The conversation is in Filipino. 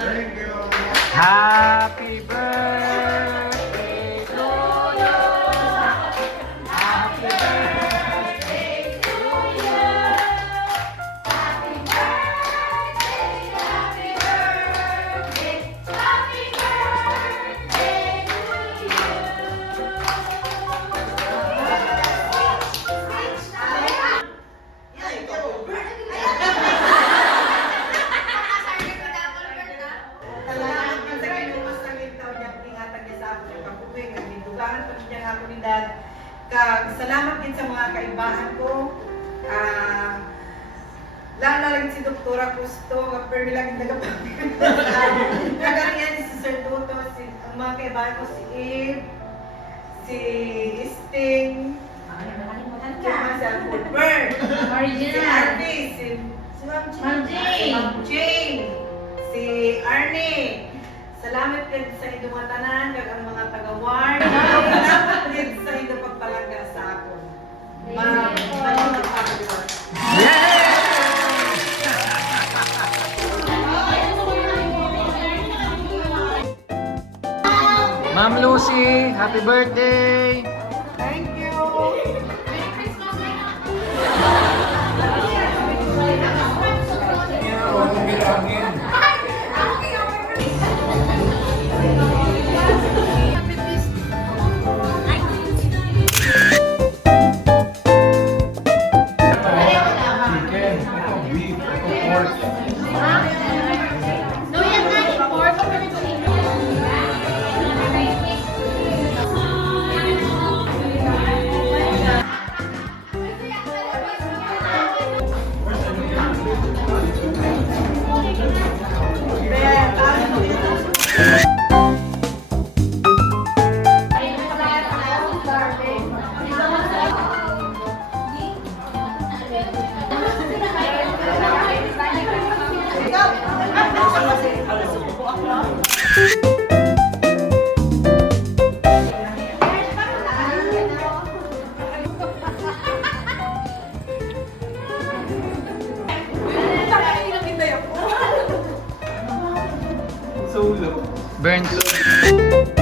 Happy birthday to you. Happy birthday to you. Happy birthday, happy birthday, happy birthday Salamat din sa mga kaibahan ko. Lalo lang si Doktora Custo, pero nilang nagapagpapit. Kagarian si Sir Tuto, ang mga kaibahan ko si Eve, si Sting, si Albert, si Arby, si Ma'am Jane, si Arnie. Salamat din sa inyong mga tanan, kag ang mga taga-ward. Salamat din sa inyong pagpalangga sa ako. Ma'am Lucy, happy birthday! Thank you! Burns.